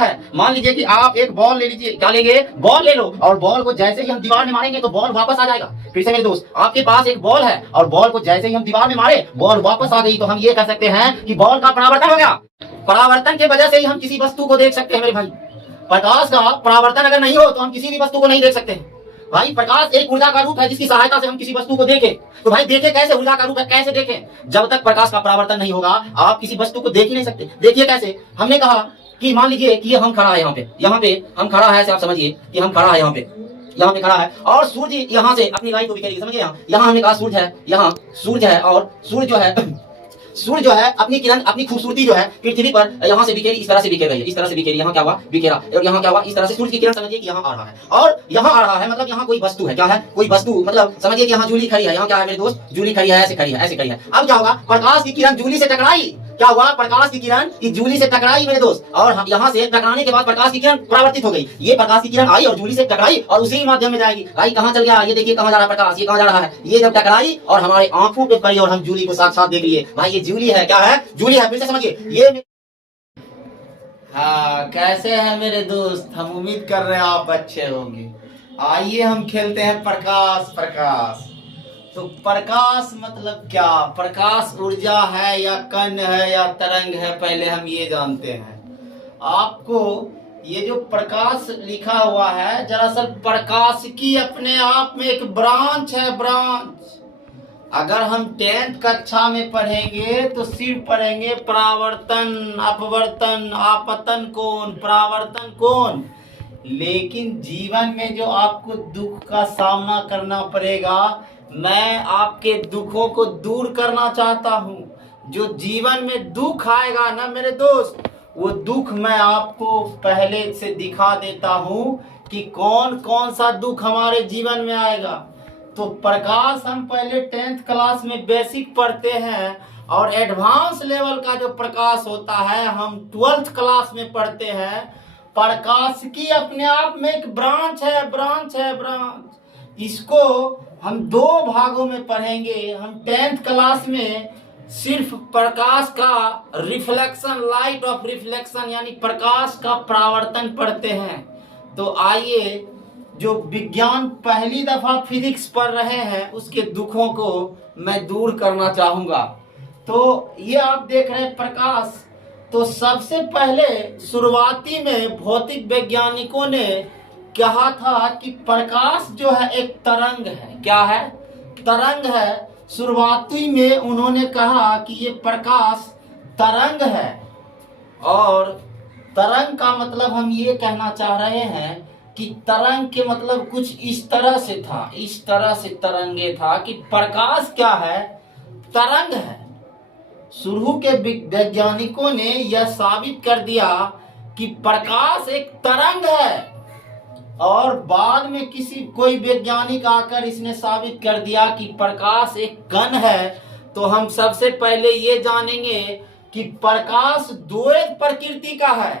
है। मान लीजिए कि आप एक बॉल ले लीजिए, क्या लेंगे, बॉल ले लो, और बॉल को जैसे ही हम दीवार में मारेंगे तो बॉल वापस आ जाएगा। फिर से मेरे दोस्त, आपके पास एक बॉल है और बॉल को जैसे ही हम दीवार में मारे बॉल वापस आ गई, तो हम ये कह सकते हैं कि बॉल का परावर्तन हो गया। परावर्तन की वजह से ही हम किसी वस्तु को देख सकते हैं मेरे भाई। प्रकाश का परावर्तन अगर नहीं हो तो हम किसी भी वस्तु को नहीं देख सकते भाई। प्रकाश एक ऊर्जा का रूप है जिसकी सहायता से हम किसी वस्तु को देखें। तो भाई देखें कैसे, ऊर्जा का रूप है, कैसे देखें? जब तक प्रकाश का परावर्तन नहीं होगा आप किसी वस्तु को देख ही नहीं सकते। देखिए कैसे, हमने कहा कि मान लीजिए कि हम खड़ा है यहाँ पे हम खड़ा है, ऐसे आप समझिए कि हम खड़ा है यहाँ पे खड़ा है और सूर्य यहाँ से अपनी लाइन को बिखेरेगी, समझिए। यहाँ हमने कहा सूर्य है, यहाँ सूर्य है और सूर्य जो है अपनी किरण, अपनी खूबसूरती जो है पृथ्वी पर यहाँ से बिखेरी, इस तरह से बिखेर रही है, इस तरह से बिखेरी। यहाँ क्या हुआ, बिखेरा, और यहाँ क्या हुआ, इस तरह से सूर्य की किरण समझिए कि यहाँ आ रहा है और यहाँ आ रहा है, मतलब यहाँ कोई वस्तु है। क्या है, कोई वस्तु, मतलब समझिए कि यहाँ जूली खड़ी है। यहाँ क्या है मेरे दोस्त, जूली खड़ी है, ऐसे खड़ी है, ऐसे खड़ी है। अब क्या होगा, प्रकाश की किरण जूली से टकराई। क्या हुआ, प्रकाश की किरण इस जूली से टकराई मेरे दोस्त, और यहाँ से टकराने के बाद प्रकाश की किरण परावर्तित हो गई। ये प्रकाश की किरण आई और जूली से टकराई और उसी माध्यम में जाएगी। भाई कहाँ चल गया, ये देखिए कहाँ जा रहा है प्रकाश, ये कहाँ जा रहा है, ये जब टकराई और हमारे आंखों पे पड़ी और हम जूली को साक्षात देख लिए। भाई ये जूली है, क्या है, जूली है। फिर से समझिए ये। हाँ, कैसे हैं मेरे दोस्त? हम उम्मीद कर रहे हैं आप अच्छे होंगे। आइए हम खेलते हैं प्रकाश। तो प्रकाश मतलब क्या? प्रकाश ऊर्जा है या कण है या तरंग है, पहले हम ये जानते हैं। आपको ये जो प्रकाश लिखा हुआ है, दरअसल प्रकाश की अपने आप में एक ब्रांच है, ब्रांच। अगर हम 10th कक्षा में पढ़ेंगे तो सिर्फ पढ़ेंगे परावर्तन, अपवर्तन, आपतन कोण, परावर्तन कोण। लेकिन जीवन में जो आपको दुख का सामना करना पड़ेगा, मैं आपके दुखों को दूर करना चाहता हूँ। जो जीवन में दुख आएगा ना मेरे दोस्त, वो दुख मैं आपको पहले से दिखा देता हूँ कि कौन कौन सा दुख हमारे जीवन में आएगा। तो प्रकाश हम पहले 10th क्लास में बेसिक पढ़ते हैं और एडवांस लेवल का जो प्रकाश होता है हम 12th क्लास में पढ़ते हैं। प्रकाश की अपने आप में एक ब्रांच है, ब्रांच। इसको हम 2 भागों में पढ़ेंगे। हम 10th क्लास में सिर्फ प्रकाश का रिफ्लेक्शन, लाइट ऑफ रिफ्लेक्शन यानी प्रकाश का परावर्तन पढ़ते हैं। तो आइए, जो विज्ञान पहली दफा फिजिक्स पढ़ रहे हैं उसके दुखों को मैं दूर करना चाहूंगा। तो ये आप देख रहे हैं प्रकाश। तो सबसे पहले शुरुआती में भौतिक वैज्ञानिकों ने कहा था कि प्रकाश जो है एक तरंग है। क्या है, तरंग है। शुरुआती में उन्होंने कहा कि ये प्रकाश तरंग है, और तरंग का मतलब हम ये कहना चाह रहे हैं कि तरंग के मतलब कुछ इस तरह से था, इस तरह से तरंगे था कि प्रकाश क्या है, तरंग है। शुरू के वैज्ञानिकों ने यह साबित कर दिया कि प्रकाश एक तरंग है, और बाद में कोई वैज्ञानिक आकर इसने साबित कर दिया कि प्रकाश एक कण है। तो हम सबसे पहले ये जानेंगे कि प्रकाश दो प्रकृति का है।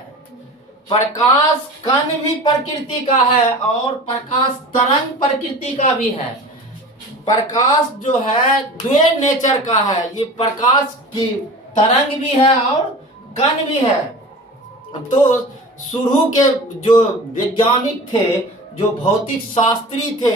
प्रकाश कण भी प्रकृति का है और प्रकाश तरंग प्रकृति का भी है। प्रकाश जो है दो नेचर का है, ये प्रकाश की तरंग भी है और कण भी है। तो शुरू के जो वैज्ञानिक थे, जो भौतिक शास्त्री थे,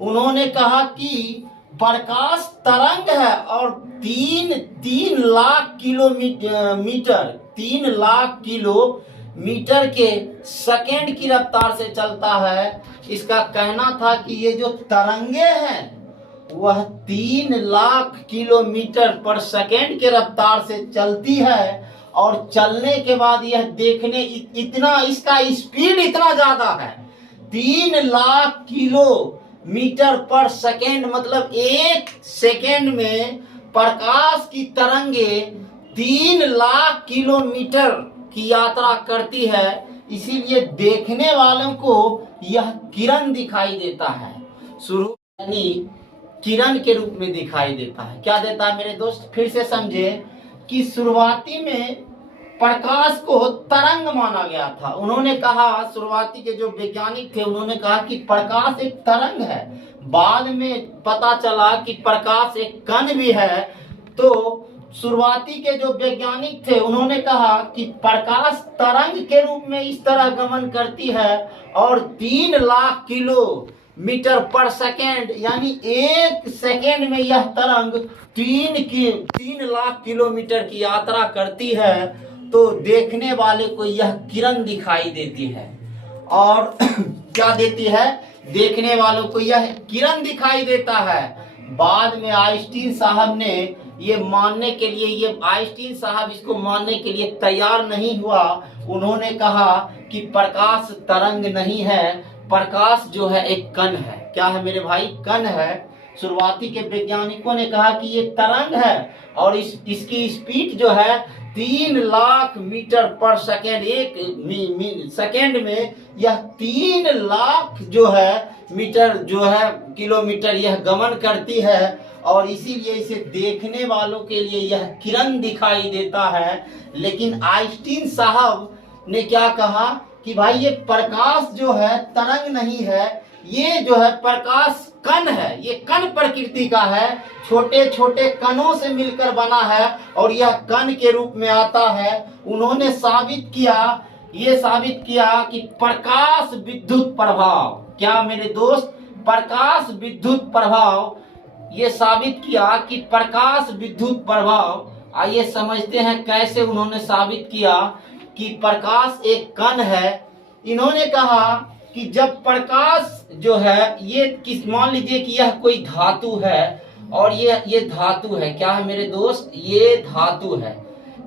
उन्होंने कहा कि प्रकाश तरंग है और 3 लाख किलोमीटर 3 लाख किलोमीटर के सेकेंड की रफ्तार से चलता है। इसका कहना था कि ये जो तरंगे हैं वह 3 लाख किलोमीटर पर सेकेंड के रफ्तार से चलती है, और चलने के बाद यह देखने इतना, इसका स्पीड इतना ज्यादा है, 3 लाख किलोमीटर पर सेकेंड, मतलब 1 सेकेंड में प्रकाश की तरंगे 3 लाख किलोमीटर की यात्रा करती है। इसीलिए देखने वालों को यह किरण दिखाई देता है, शुरू यानी किरण के रूप में दिखाई देता है। क्या देता है मेरे दोस्त, फिर से समझे कि शुरुआती में प्रकाश को तरंग माना गया था। उन्होंने कहा, शुरुआती के जो वैज्ञानिक थे उन्होंने कहा कि प्रकाश एक तरंग है। बाद में पता चला कि प्रकाश एक कण भी है। तो शुरुआती के जो वैज्ञानिक थे उन्होंने कहा कि प्रकाश तरंग के रूप में इस तरह गमन करती है और 3 लाख किलोमीटर पर सेकेंड, यानी 1 सेकेंड में यह तरंग 3 लाख किलोमीटर की यात्रा करती है। तो देखने वाले को यह किरण दिखाई देती है। और क्या देती है? देखने वालों को यह किरण दिखाई देता है। बाद में आइंस्टीन साहब ने ये मानने के लिए, ये आइंस्टीन साहब इसको मानने के लिए तैयार नहीं हुआ। उन्होंने कहा कि प्रकाश तरंग नहीं है, प्रकाश जो है एक कण है। क्या है मेरे भाई? कण है। शुरुआती के वैज्ञानिकों ने कहा कि ये तरंग है और इसकी स्पीड जो है 3 लाख मीटर पर सेकेंड, एक सेकेंड में यह 3 लाख जो है मीटर जो है किलोमीटर यह गमन करती है और इसीलिए इसे देखने वालों के लिए यह किरण दिखाई देता है। लेकिन आइंस्टीन साहब ने क्या कहा कि भाई ये प्रकाश जो है तरंग नहीं है, ये जो है प्रकाश कण है, ये कण प्रकृति का है, छोटे छोटे कणों से मिलकर बना है और यह कण के रूप में आता है। उन्होंने साबित किया, ये साबित किया कि प्रकाश विद्युत प्रभाव, क्या मेरे दोस्त? प्रकाश विद्युत प्रभाव, ये साबित किया कि प्रकाश विद्युत प्रभाव। आइए समझते हैं कैसे उन्होंने साबित किया कि प्रकाश एक कण है। इन्होंने कहा कि जब प्रकाश जो है ये मान लीजिए कि यह कोई धातु है और ये धातु है। क्या है मेरे दोस्त? ये धातु है,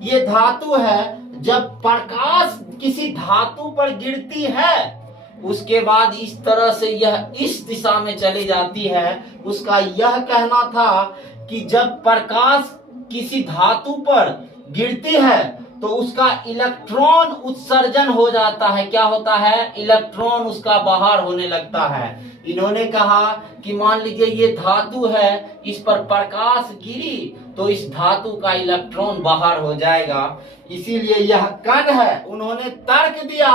ये धातु है। जब प्रकाश किसी धातु पर गिरती है उसके बाद इस तरह से यह इस दिशा में चली जाती है। उसका यह कहना था कि जब प्रकाश किसी धातु पर गिरती है तो उसका इलेक्ट्रॉन उत्सर्जन हो जाता है। क्या होता है? इलेक्ट्रॉन उसका बाहर होने लगता है। इन्होंने कहा कि मान लीजिए ये धातु है, इस पर प्रकाश गिरी तो इस धातु का इलेक्ट्रॉन बाहर हो जाएगा, इसीलिए यह कण है। उन्होंने तर्क दिया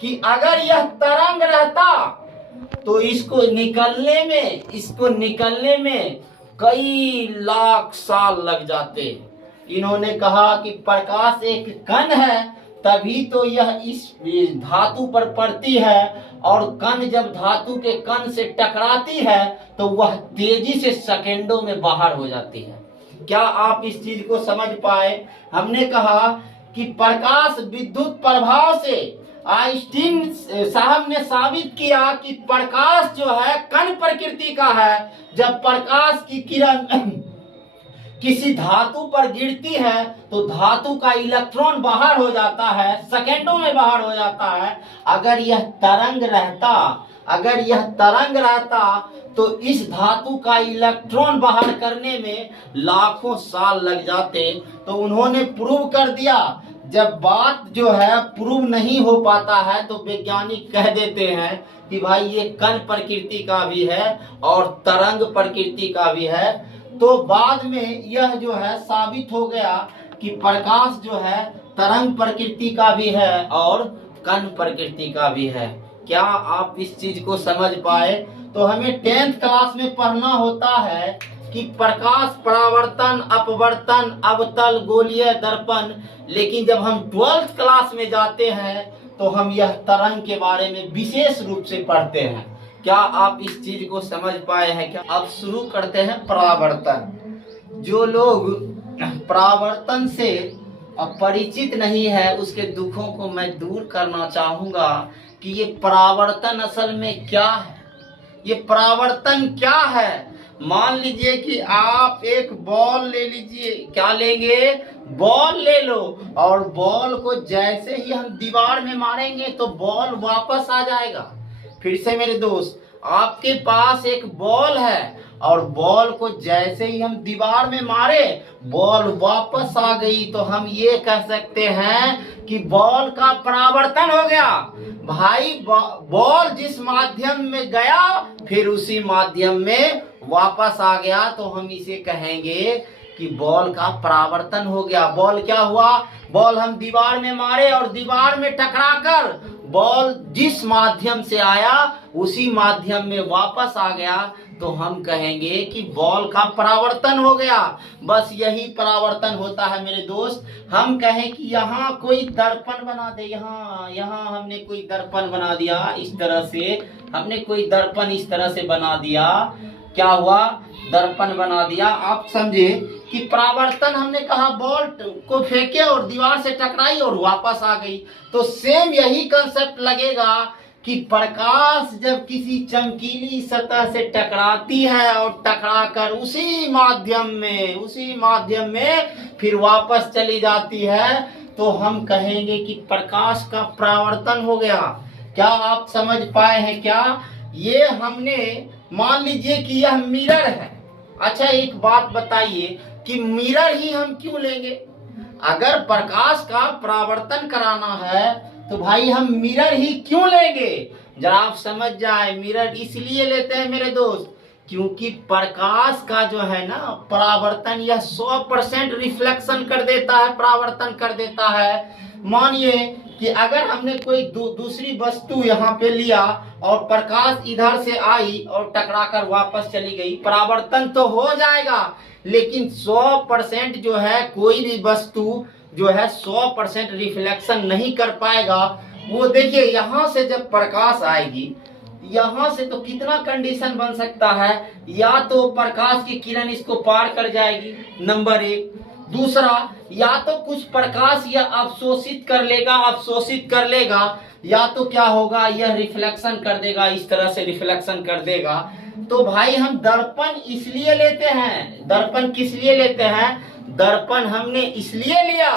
कि अगर यह तरंग रहता तो इसको निकलने में कई लाख साल लग जाते। इन्होंने कहा कि प्रकाश एक कण है तभी तो यह इस धातु पर पड़ती है और कण जब धातु के कण से टकराती है तो वह तेजी से सेकेंडों में बाहर हो जाती है। क्या आप इस चीज को समझ पाए? हमने कहा कि प्रकाश विद्युत प्रभाव से आइंस्टीन साहब ने साबित किया कि प्रकाश जो है कण प्रकृति का है। जब प्रकाश की किरण किसी धातु पर गिरती है तो धातु का इलेक्ट्रॉन बाहर हो जाता है, सेकेंडों में बाहर हो जाता है। अगर यह तरंग रहता तो इस धातु का इलेक्ट्रॉन बाहर करने में लाखों साल लग जाते। तो उन्होंने प्रूव कर दिया। जब बात जो है प्रूव नहीं हो पाता है तो वैज्ञानिक कह देते हैं कि भाई ये कण प्रकृति का भी है और तरंग प्रकृति का भी है। तो बाद में यह जो है साबित हो गया कि प्रकाश जो है तरंग प्रकृति का भी है और कण प्रकृति का भी है। क्या आप इस चीज को समझ पाए? तो हमें 10th क्लास में पढ़ना होता है कि प्रकाश, परावर्तन, अपवर्तन, अवतल, गोलीय, दर्पण। लेकिन जब हम 12th क्लास में जाते हैं तो हम यह तरंग के बारे में विशेष रूप से पढ़ते हैं। क्या आप इस चीज को समझ पाए हैं? क्या? अब शुरू करते हैं परावर्तन। जो लोग परावर्तन से परिचित नहीं है उसके दुखों को मैं दूर करना चाहूंगा कि ये परावर्तन असल में क्या है। ये परावर्तन क्या है? मान लीजिए कि आप एक बॉल ले लीजिए। क्या लेंगे? बॉल ले लो और बॉल को जैसे ही हम दीवार में मारेंगे तो बॉल वापस आ जाएगा। फिर से मेरे दोस्त, आपके पास एक बॉल है और बॉल को जैसे ही हम दीवार में मारे बॉल वापस आ गई, तो हम ये कह सकते हैं कि बॉल का परावर्तन हो गया। भाई बॉल जिस माध्यम में गया फिर उसी माध्यम में वापस आ गया, तो हम इसे कहेंगे कि बॉल का परावर्तन हो गया। बॉल क्या हुआ? बॉल हम दीवार में मारे और दीवार में टकराकर बॉल जिस माध्यम से आया उसी माध्यम में वापस आ गया तो हम कहेंगे कि बॉल का परावर्तन हो गया। बस यही परावर्तन होता है मेरे दोस्त। हम कहें कि यहाँ कोई दर्पण बना दे, यहाँ हमने कोई दर्पण बना दिया इस तरह से, हमने कोई दर्पण इस तरह से बना दिया, क्या हुआ, दर्पण बना दिया। आप समझे कि परावर्तन, हमने कहा बॉल को फेंके और दीवार से टकराई और वापस आ गई। तो सेम यही कंसेप्ट लगेगा कि प्रकाश जब किसी चमकीली सतह से टकराती है और टकराकर उसी माध्यम में फिर वापस चली जाती है तो हम कहेंगे कि प्रकाश का परावर्तन हो गया। क्या आप समझ पाए हैं क्या? ये हमने, मान लीजिए कि यह मिरर है। अच्छा एक बात बताइए कि मिरर ही हम क्यों लेंगे? अगर प्रकाश का परावर्तन कराना है तो भाई हम मिरर ही क्यों लेंगे? जरा आप समझ जाए, मिरर इसलिए लेते हैं मेरे दोस्त क्योंकि प्रकाश का जो है ना परावर्तन, यह 100% रिफ्लेक्शन कर देता है, परावर्तन कर देता है। मानिए कि अगर हमने कोई दूसरी वस्तु यहाँ पे लिया और प्रकाश इधर से आई और टकराकर वापस चली गई, परावर्तन तो हो जाएगा लेकिन 100% जो है कोई भी वस्तु जो है 100% रिफ्लेक्शन नहीं कर पाएगा। वो देखिए यहाँ से जब प्रकाश आएगी, यहाँ से तो कितना कंडीशन बन सकता है, या तो प्रकाश की किरण इसको पार कर जाएगी, नंबर एक। दूसरा, या तो कुछ प्रकाश यह अवशोषित कर लेगा, या तो क्या होगा, यह रिफ्लेक्शन कर देगा, इस तरह से रिफ्लेक्शन कर देगा। तो भाई हम दर्पण इसलिए लेते हैं, दर्पण किस लिए लेते हैं? दर्पण हमने इसलिए लिया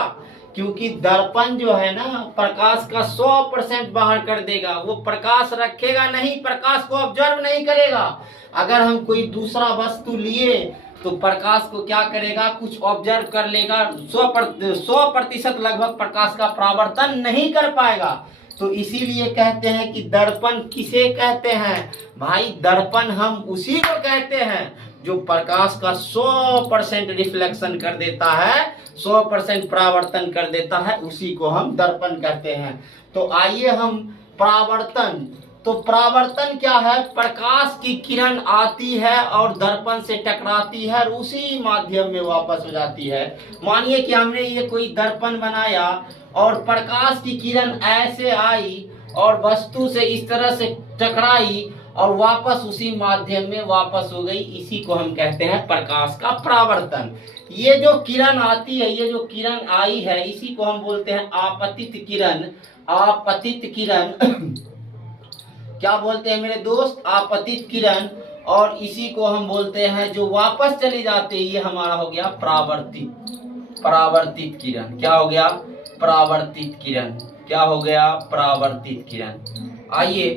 क्योंकि दर्पण जो है ना प्रकाश का 100% बाहर कर देगा। वो प्रकाश रखेगा नहीं, प्रकाश को ऑब्जर्व नहीं करेगा। अगर हम कोई दूसरा वस्तु लिए तो प्रकाश को क्या करेगा, कुछ ऑब्जर्व कर लेगा, 100% लगभग प्रकाश का परावर्तन नहीं कर पाएगा। तो इसीलिए कहते हैं कि दर्पण किसे कहते हैं? भाई दर्पण हम उसी को कहते हैं जो प्रकाश का 100% रिफ्लेक्शन कर देता है, 100% परावर्तन कर देता है, उसी को हम दर्पण कहते हैं। तो आइए हम परावर्तन, तो परावर्तन क्या है? प्रकाश की किरण आती है और दर्पण से टकराती है और उसी माध्यम में वापस हो जाती है। मानिए कि हमने ये कोई दर्पण बनाया और प्रकाश की किरण ऐसे आई और वस्तु से इस तरह से टकराई और वापस उसी माध्यम में वापस हो गई, इसी को हम कहते हैं प्रकाश का परावर्तन। ये जो किरण आती है, ये जो किरण आई है, इसी को हम बोलते हैं आपतित किरण। आपतित किरण क्या बोलते हैं मेरे दोस्त? आपतित किरण। और इसी को हम बोलते हैं जो वापस चली जाती है, ये हमारा हो गया परावर्तित किरण। क्या हो गया? परावर्तित किरण। क्या हो गया? परावर्तित किरण। आइए,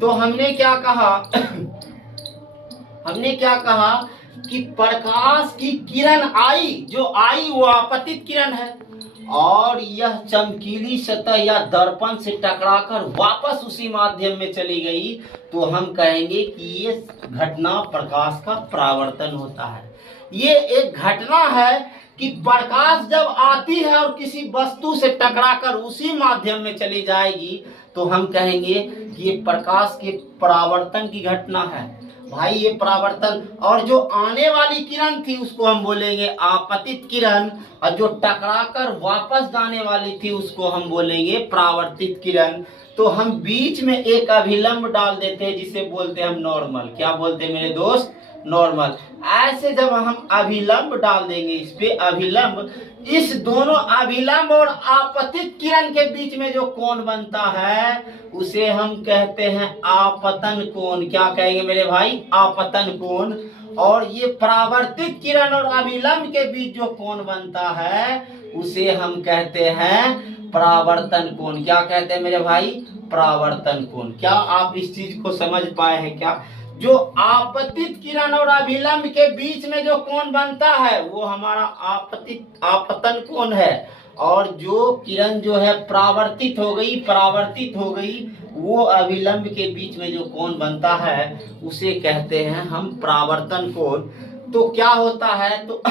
तो हमने क्या कहा हमने क्या कहा कि प्रकाश की किरण आई, जो आई वो आपतित किरण है और यह चमकीली सतह या दर्पण से टकराकर वापस उसी माध्यम में चली गई, तो हम कहेंगे कि ये घटना प्रकाश का परावर्तन होता है। ये एक घटना है कि प्रकाश जब आती है और किसी वस्तु से टकराकर उसी माध्यम में चली जाएगी तो हम कहेंगे कि ये प्रकाश के परावर्तन की घटना है। भाई ये परावर्तन, और जो आने वाली किरण थी उसको हम बोलेंगे आपतित किरण, और जो टकराकर वापस जाने वाली थी उसको हम बोलेंगे परावर्तित किरण। तो हम बीच में एक अभिलंब डाल देते हैं जिसे बोलते हैं हम नॉर्मल। क्या बोलते हैं मेरे दोस्त? नॉर्मल। ऐसे जब हम अभिलंब डाल देंगे, इस पे अभिलंब, इस दोनों अभिलंब और आपतित किरण के बीच में जो कोण बनता है उसे हम कहते हैं आपतन कोण। क्या कहेंगे मेरे भाई? आपतन कोण। और ये परावर्तित किरण और अभिलंब के बीच जो कोण बनता है उसे हम कहते हैं परावर्तन कोण। क्या कहते हैं मेरे भाई? परावर्तन कोण। क्या आप इस चीज को समझ पाए हैं क्या? जो आपतित किरण और अभिलंब के बीच में जो कोण बनता है वो हमारा आपतन कोण है, और जो किरण जो है परावर्तित हो गई वो अभिलंब के बीच में जो कोण बनता है उसे कहते हैं हम परावर्तन कोण। तो क्या होता है? तो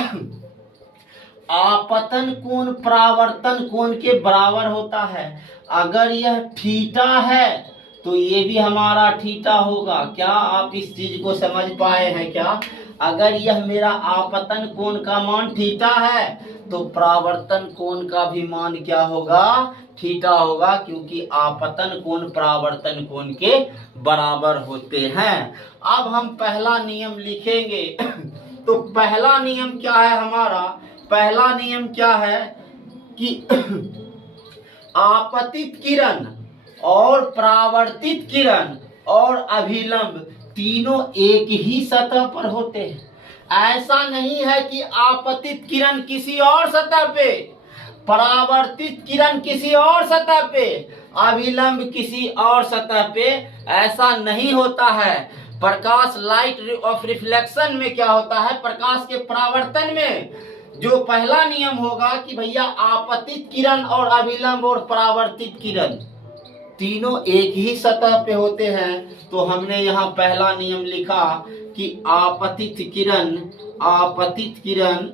आपतन कोण परावर्तन कोण के बराबर होता है। अगर यह थीटा है तो ये भी हमारा थीटा होगा। क्या आप इस चीज को समझ पाए हैं क्या? अगर यह मेरा आपतन कोण का मान थीटा है तो परावर्तन कोण का भी मान क्या होगा? थीटा होगा, क्योंकि आपतन कोण परावर्तन कोण के बराबर होते हैं। अब हम पहला नियम लिखेंगे। तो पहला नियम क्या है हमारा? पहला नियम क्या है कि आपतित किरण और परावर्तित किरण और अभिलंब तीनों एक ही सतह पर होते हैं। ऐसा नहीं है कि आपतित किरण किसी और सतह पे, परावर्तित किरण किसी और सतह पे, अभिलंब किसी और सतह पे, ऐसा नहीं होता है। प्रकाश लाइट ऑफ रिफ्लेक्शन में क्या होता है? प्रकाश के परावर्तन में जो पहला नियम होगा कि भैया आपतित किरण और अभिलंब और परावर्तित किरण तीनों एक ही सतह पे होते हैं। तो हमने यहाँ पहला नियम लिखा कि आपतित किरण आपतित किरण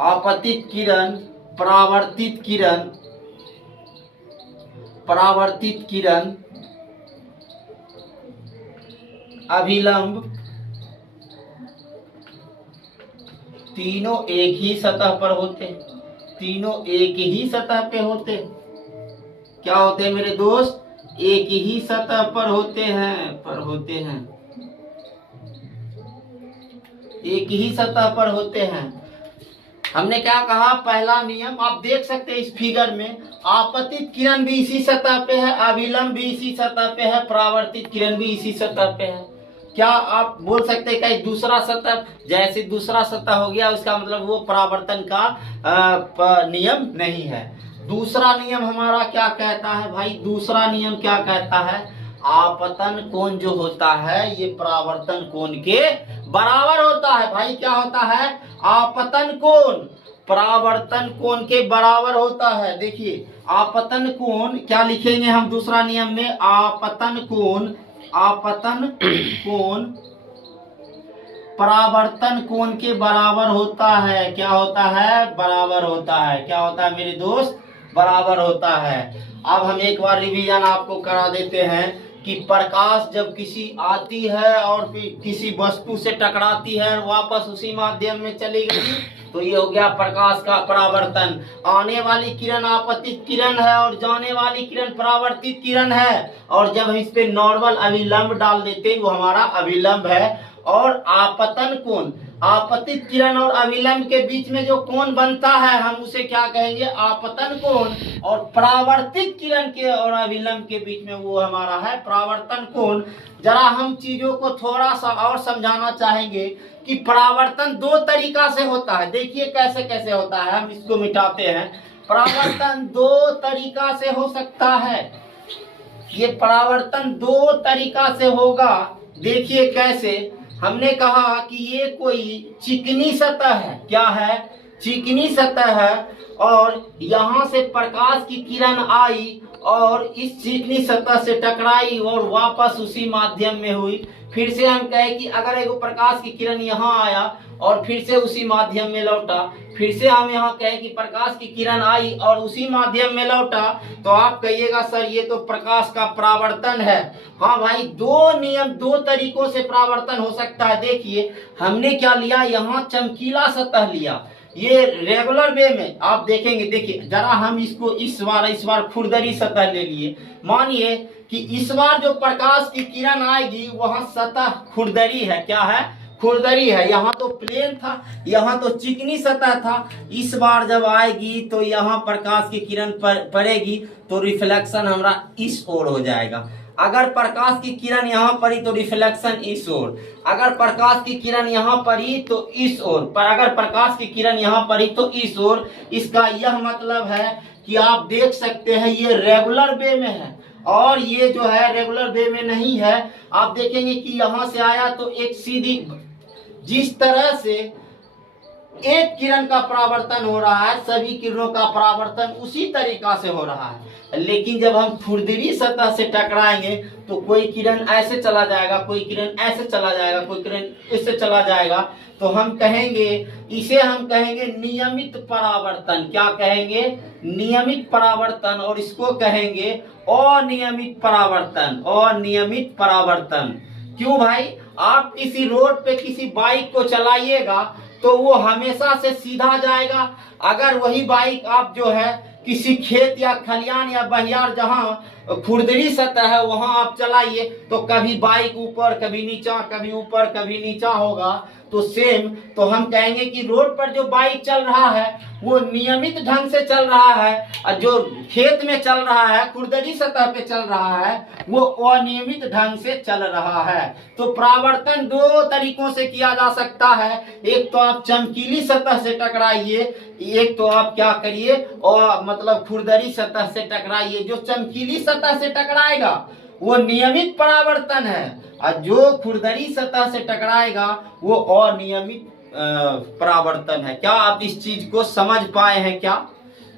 आपतित किरण परावर्तित किरण अभिलंब तीनों एक ही सतह पर होते, तीनों एक ही सतह पे होते। क्या होते हैं मेरे दोस्त? एक ही सतह पर होते हैं, एक ही सतह पर होते हैं। हमने क्या कहा? पहला नियम आप देख सकते हैं इस फिगर में, आपतित किरण भी इसी सतह पे है, अभिलंब भी इसी सतह पे है, परावर्तित किरण भी इसी सतह पे है। क्या आप बोल सकते हैं कि दूसरा सतह, जैसे दूसरा सतह हो गया उसका मतलब वो परावर्तन का नियम नहीं है। दूसरा नियम हमारा क्या कहता है भाई? दूसरा नियम क्या कहता है? आपतन कोण जो होता है ये परावर्तन कोण के बराबर होता है। भाई क्या होता है? आपतन कोण परावर्तन कोण के बराबर होता है। देखिए आपतन कोण क्या लिखेंगे हम दूसरा नियम में? आपतन कोण परावर्तन कोण के बराबर होता है। क्या होता है? बराबर होता है। क्या होता है मेरे दोस्त? बराबर होता है। अब हम एक बार रिवीजन आपको करा देते हैं कि प्रकाश जब किसी आती है और फिर किसी वस्तु से टकराती है और वापस उसी माध्यम में चली गई तो ये हो गया प्रकाश का परावर्तन। आने वाली किरण आपतित किरण है और जाने वाली किरण परावर्तित किरण है, और जब हम इस पे नॉर्मल अभिलंब डाल देते हैं वो हमारा अभिलंब है। और आपतन कोण, आपतित किरण और अभिलंब के बीच में जो कोण बनता है हम उसे क्या कहेंगे? आपतन कोण। और परावर्तित किरण के और अभिलंब के बीच में वो हमारा है परावर्तन कोण। जरा हम चीजों को थोड़ा सा और समझाना चाहेंगे कि परावर्तन दो तरीका से होता है। देखिए कैसे कैसे होता है, हम इसको मिटाते हैं। परावर्तन दो तरीका से हो सकता है। ये परावर्तन दो तरीका से होगा। देखिए कैसे। हमने कहा कि ये कोई चिकनी सतह है। क्या है? चिकनी सतह है और यहाँ से प्रकाश की किरण आई और इस चिकनी सतह से टकराई और वापस उसी माध्यम में हुई। फिर से हम कहें कि अगर एक प्रकाश की किरण यहाँ आया और फिर से उसी माध्यम में लौटा, फिर से हम यहाँ कहें कि प्रकाश की किरण आई और उसी माध्यम में लौटा, तो आप कहिएगा सर ये तो प्रकाश का परावर्तन है। हाँ भाई, दो नियम, दो तरीकों से परावर्तन हो सकता है। देखिए हमने क्या लिया, यहाँ चमकीला सतह लिया, ये रेगुलर वे में आप देखेंगे। देखिए जरा हम इसको इस बार खुरदरी सतह ले लिए। मानिए कि इस बार जो प्रकाश की किरण आएगी वहां सतह खुरदरी है। क्या है? खुरदरी है। यहाँ तो प्लेन था, यहाँ तो चिकनी सतह था। इस बार जब आएगी तो यहाँ प्रकाश की किरण पड़ेगी तो रिफ्लेक्शन हमारा इस ओर हो जाएगा। अगर प्रकाश की किरण यहाँ पड़ी तो रिफ्लेक्शन इस ओर, अगर प्रकाश की किरण यहाँ पड़ी तो इस ओर, पर अगर प्रकाश की किरण यहाँ पड़ी तो इस ओर। इसका यह मतलब है कि आप देख सकते हैं ये रेगुलर वे में है और ये जो है रेगुलर वे में नहीं है। आप देखेंगे कि यहाँ से आया तो एक सीधी, जिस तरह से एक किरण का परावर्तन हो रहा है, सभी किरणों का परावर्तन उसी तरीका से हो रहा है। लेकिन जब हम खुरदरी सतह से टकराएंगे तो कोई किरण ऐसे चला जाएगा, कोई किरण ऐसे चला जाएगा, कोई किरण इससे चला जाएगा, तो हम कहेंगे, इसे हम कहेंगे नियमित परावर्तन। क्या कहेंगे? नियमित परावर्तन। और इसको कहेंगे अनियमित परावर्तन। अनियमित परावर्तन। क्यों भाई? आप किसी रोड पे किसी बाइक को चलाइएगा तो वो हमेशा से सीधा जाएगा। अगर वही बाइक आप जो है किसी खेत या खलियान या बहियार जहां खुरदरी सतह है वहां आप चलाइए तो कभी बाइक ऊपर कभी नीचा, कभी ऊपर कभी नीचा होगा। तो सेम, तो हम कहेंगे कि रोड पर जो बाइक चल रहा है वो नियमित ढंग से चल रहा है, और जो खेत में चल रहा है, खुरदरी सतह पे चल रहा है, वो अनियमित ढंग से चल रहा है। तो परावर्तन दो तरीकों से किया जा सकता है। एक तो आप चमकीली सतह से टकराइए, एक तो आप क्या करिए और मतलब खुरदरी सतह से टकराइए। जो चमकीली सतह से टकराएगा वो नियमित परावर्तन है, और जो खुरदरी सतह से टकराएगा वो अनियमित परावर्तन है। क्या आप इस चीज को समझ पाए हैं? क्या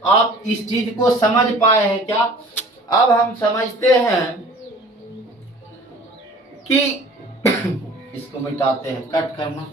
आप इस चीज को समझ पाए हैं? क्या अब हम समझते हैं कि इसको मिटाते हैं, कट करना।